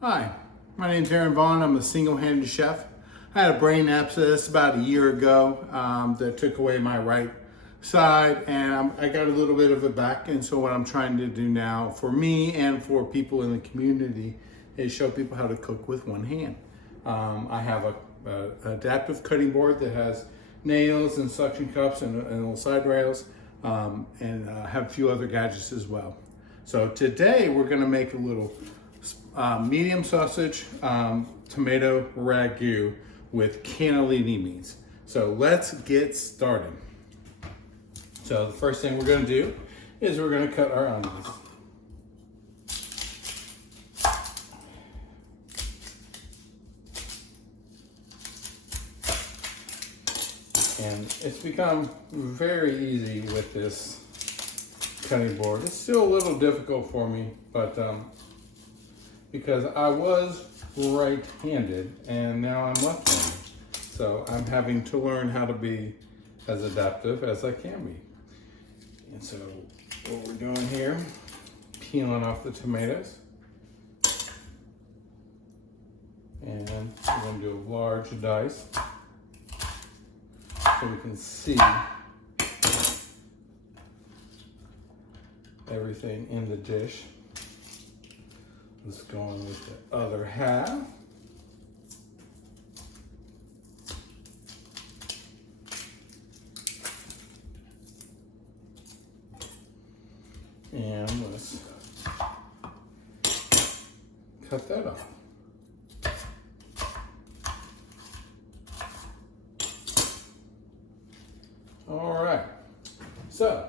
Hi, my name's Aaron Vaughn. I'm a single-handed chef. I had a brain abscess about a year ago that took away my right side, and I got a little bit of it back. And so what I'm trying to do now for me and for people in the community is show people how to cook with one hand. I have an adaptive cutting board that has nails and suction cups and little side rails, and I have a few other gadgets as well. So today we're going to make a little medium sausage tomato ragu with cannellini meats. So let's get started. So the first thing we're going to do is we're going to cut our onions. And it's become very easy with this cutting board. It's still a little difficult for me, but because I was right-handed and now I'm left-handed. So I'm having to learn how to be as adaptive as I can be. And so what we're doing here, peeling off the tomatoes. And we're gonna do a large dice so we can see everything in the dish. Let's go on with the other half. And let's cut that off. All right, so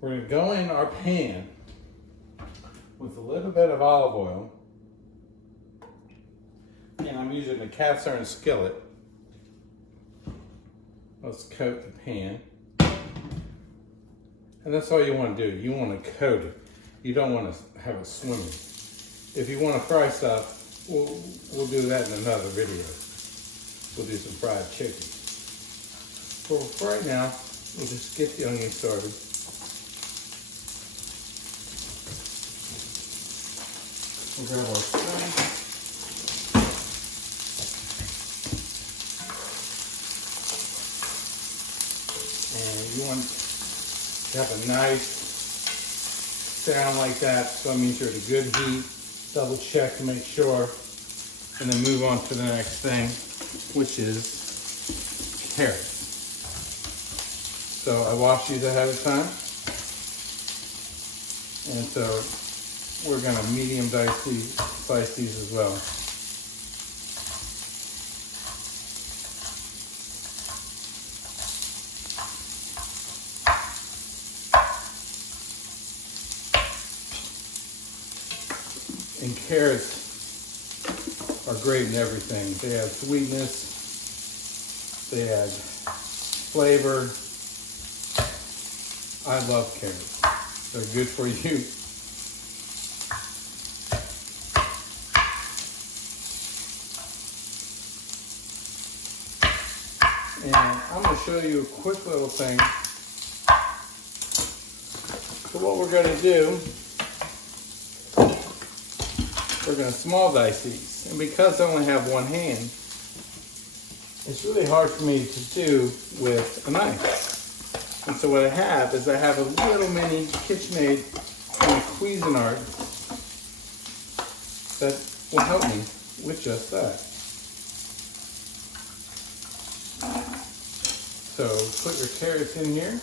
we're gonna go in our pan with a little bit of olive oil, and I'm using a cast iron skillet. Let's coat the pan, and that's all you want to do. You want to coat it. You don't want to have it swimming. If you want to fry stuff, we'll do that in another video. We'll do some fried chicken. But for right now, we'll just get the onion started. We'll grab our spoon. And you want to have a nice sound like that, so it means you're at a good heat. Double check to make sure, and then move on to the next thing, which is carrots. So I washed these ahead of time, and so we're gonna medium slice these as well. And carrots are great in everything. They add sweetness, they add flavor. I love carrots. They're good for you. And I'm going to show you a quick little thing. So what we're going to do, we're going to small dice these. And because I only have one hand, it's really hard for me to do with a knife. And so what I have is a little mini KitchenAid Cuisinart that will help me with just that. So put your carrots in here.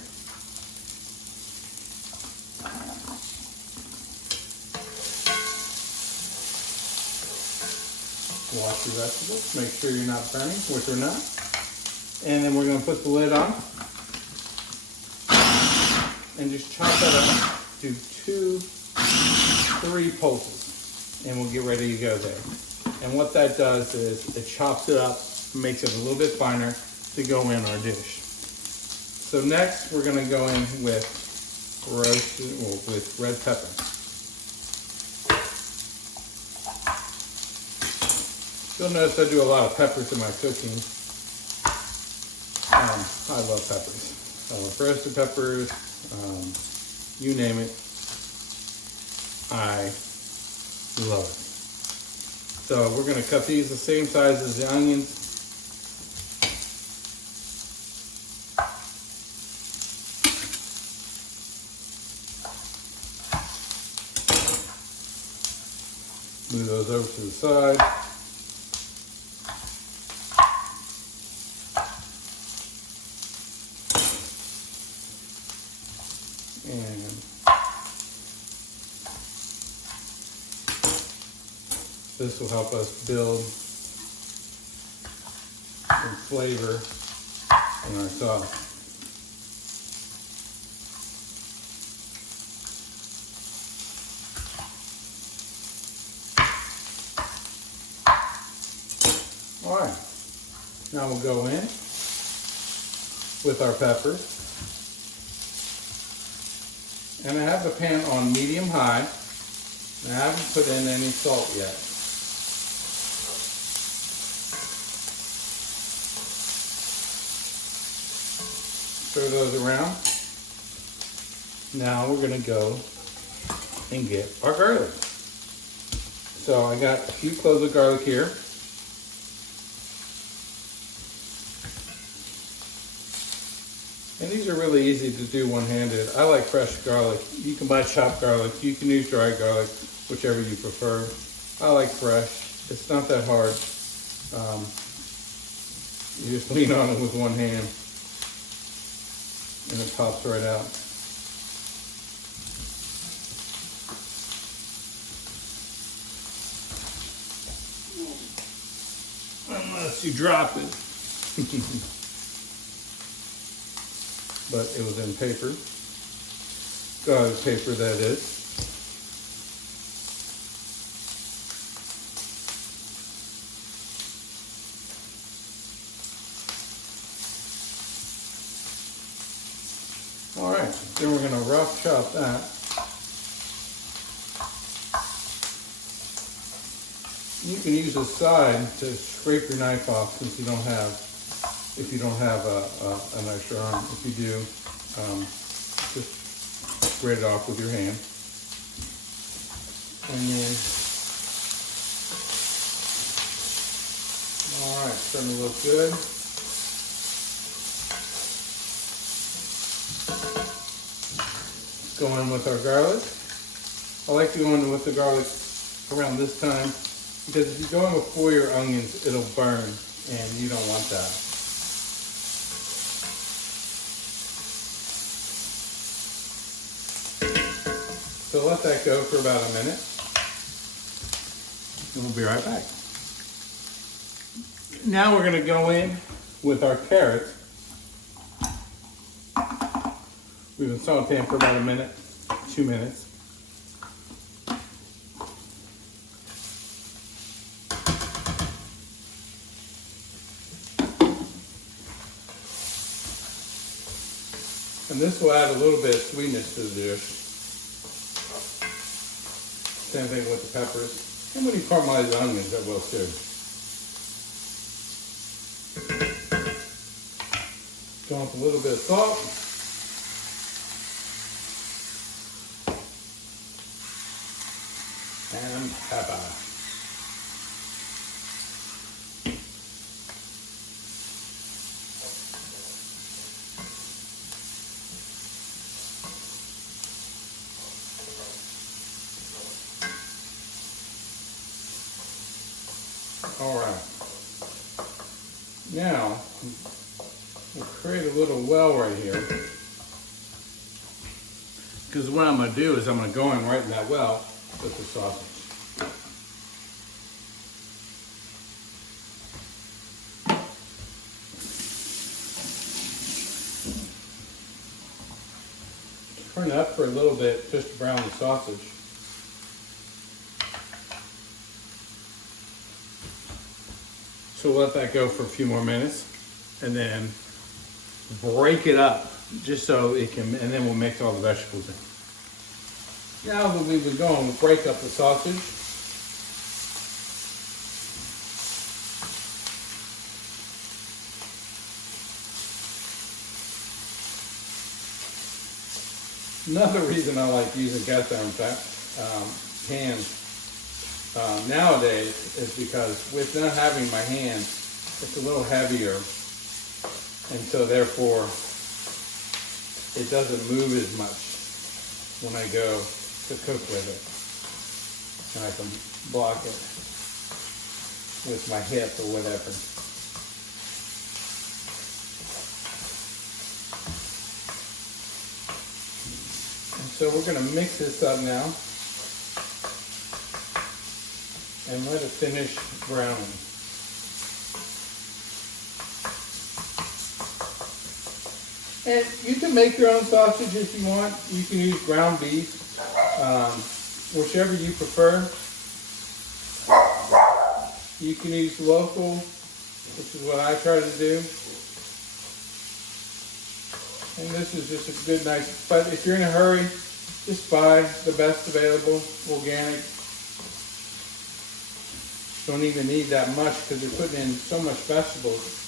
Wash your vegetables, make sure you're not burning, which we're not. And then we're going to put the lid on and just chop that up to 2-3 pulses, and we'll get ready to go there. And what that does is it chops it up, makes it a little bit finer to go in our dish. So next we're going to go in with with red pepper. You'll notice I do a lot of peppers in my cooking. I love peppers. I love roasted peppers, you name it. I love it. So we're going to cut these the same size as the onions. Move those over to the side. And this will help us build some flavor in our sauce. All right, now we'll go in with our peppers. And I have the pan on medium-high, and I haven't put in any salt yet. Stir those around. Now we're going to go and get our garlic. So I got a few cloves of garlic here. And these are really easy to do one-handed. I like fresh garlic. You can buy chopped garlic. You can use dry garlic, whichever you prefer. I like fresh. It's not that hard. You just lean on it with one hand and it pops right out. Unless you drop it. But it was in paper. Garlic paper, that is. All right, then we're gonna rough chop that. You can use a side to scrape your knife off since you don't have, if you don't have an extra arm. If you do, just grate it off with your hand. And then, all right, starting to look good. Let's go in with our garlic. I like to go in with the garlic around this time because if you go in before your onions, it'll burn and you don't want that. So let that go for about a minute, and we'll be right back. Now we're going to go in with our carrots. We've been sauteing for about a minute, 2 minutes. And this will add a little bit of sweetness to the dish. Same thing with the peppers. And when you caramelize the onions, that will too. Go with a little bit of salt. And pepper. All right. Now, we'll create a little well right here. Because what I'm going to do is I'm going to go in right in that well with the sausage. Turn it up for a little bit just to brown the sausage. So we'll let that go for a few more minutes and then break it up just so it can, and then we'll mix all the vegetables in. Now that we've been going, we'll break up the sausage. Another reason I like using cast iron pans nowadays is because with not having my hand, it's a little heavier, and so therefore it doesn't move as much when I go to cook with it, and I can block it with my hip or whatever. And so we're going to mix this up now and let it finish browning. And you can make your own sausage if you want. You can use ground beef, whichever you prefer. You can use local, which is what I try to do. And this is just a good, nice, but if you're in a hurry, just buy the best available, organic. Don't even need that much because you're putting in so much vegetables.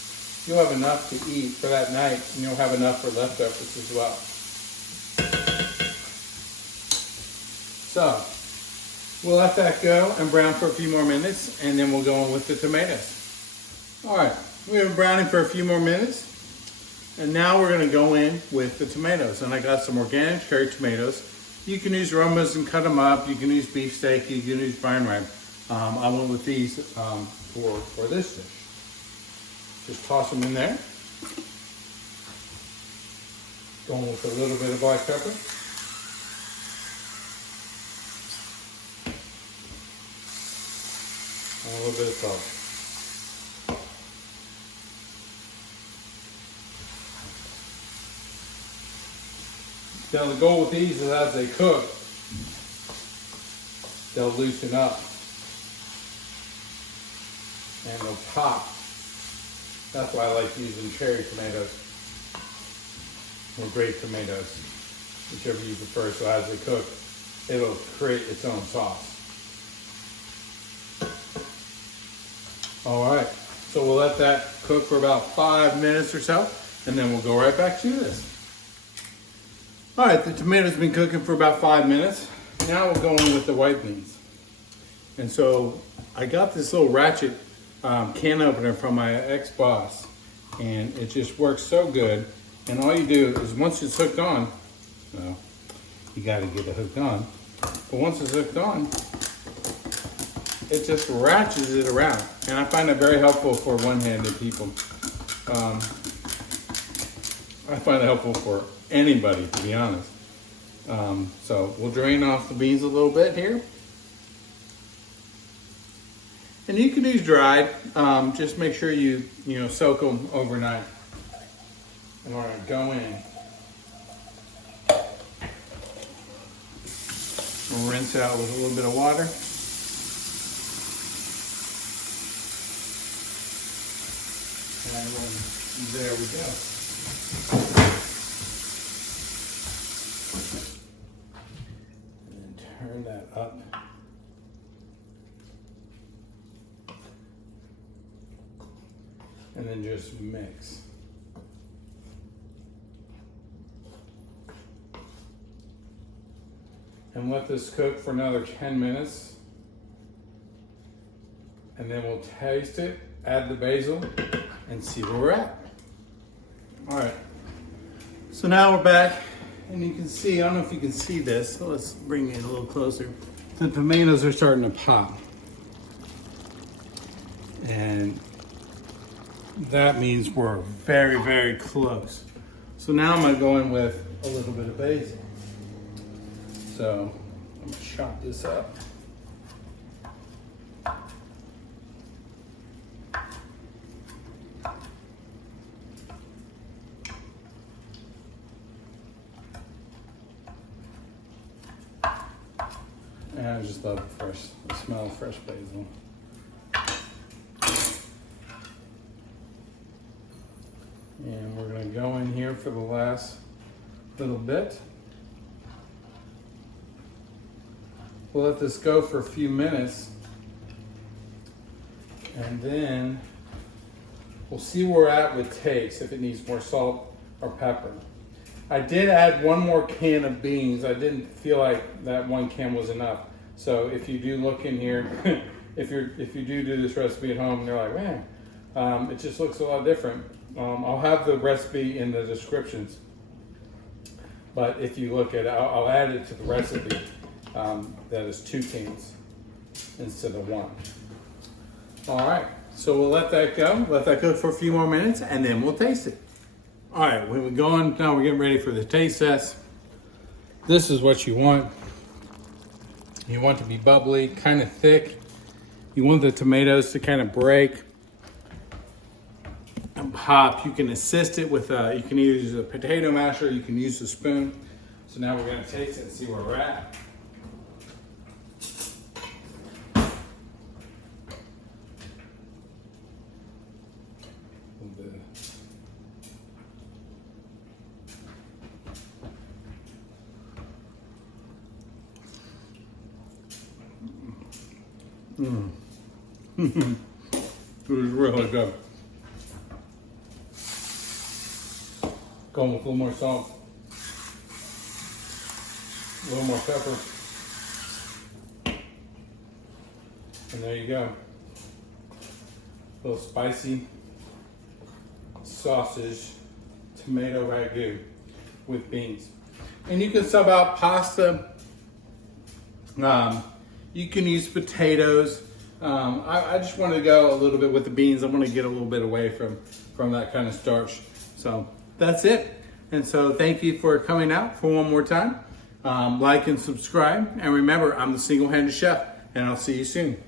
You'll have enough to eat for that night, and you'll have enough for leftovers as well. So, we'll let that go and brown for a few more minutes, and then we'll go on with the tomatoes. All right, we've been browning for a few more minutes, and now we're gonna go in with the tomatoes. And I got some organic cherry tomatoes. You can use Romas and cut them up. You can use beefsteak, you can use brine ripe. I went with these for this dish. Just toss them in there. Going with a little bit of black pepper. And a little bit of salt. Now the goal with these is as they cook, they'll loosen up and they'll pop. That's why I like using cherry tomatoes or grape tomatoes, whichever you prefer. So as they cook, it'll create its own sauce. All right, so we'll let that cook for about 5 minutes or so, and then we'll go right back to this. All right, the tomatoes have been cooking for about 5 minutes. Now we'll go in with the white beans. And so I got this little ratchet can opener from my ex-boss, and it just works so good. And all you do is once it's hooked on, well, you got to get it hooked on, but once it's hooked on, it just ratchets it around. And I find that very helpful for one-handed people. I find it helpful for anybody, to be honest. So we'll drain off the beans a little bit here. And you can use dried, just make sure you soak them overnight. And we're gonna go in. We'll rinse out with a little bit of water. And there we go. And then turn that up. And then just mix. And let this cook for another 10 minutes. And then we'll taste it, add the basil, and see where we're at. All right, so now we're back, and you can see, I don't know if you can see this, so let's bring it a little closer. The tomatoes are starting to pop. And that means we're very, very close. So now I'm gonna go in with a little bit of basil. So I'm gonna chop this up. And I just love the smell of fresh basil. And we're gonna go in here for the last little bit. We'll let this go for a few minutes, and then we'll see where we're at with taste, if it needs more salt or pepper. I did add one more can of beans. I didn't feel like that one can was enough. So if you do look in here, if you do this recipe at home and you're like, man, it just looks a lot different. I'll have the recipe in the descriptions. But if you look at it, I'll add it to the recipe that is 2 cans instead of 1. All right, so we'll let that go. Let that cook for a few more minutes and then we'll taste it. All right, when we go on, now we're getting ready for the taste test. This is what you want. You want it to be bubbly, kind of thick. You want the tomatoes to kind of break and pop. You can assist it with you can either use a potato masher, you can use a spoon. So now we're gonna taste it and see where we're at. It was really good. Going with a little more salt, a little more pepper, and there you go. A little spicy sausage tomato ragu with beans. And you can sub out pasta. You can use potatoes. I just wanted to go a little bit with the beans. I want to get a little bit away from that kind of starch. So that's it. And so thank you for coming out for one more time. Like and subscribe. And remember, I'm the Single-Handed Chef, and I'll see you soon.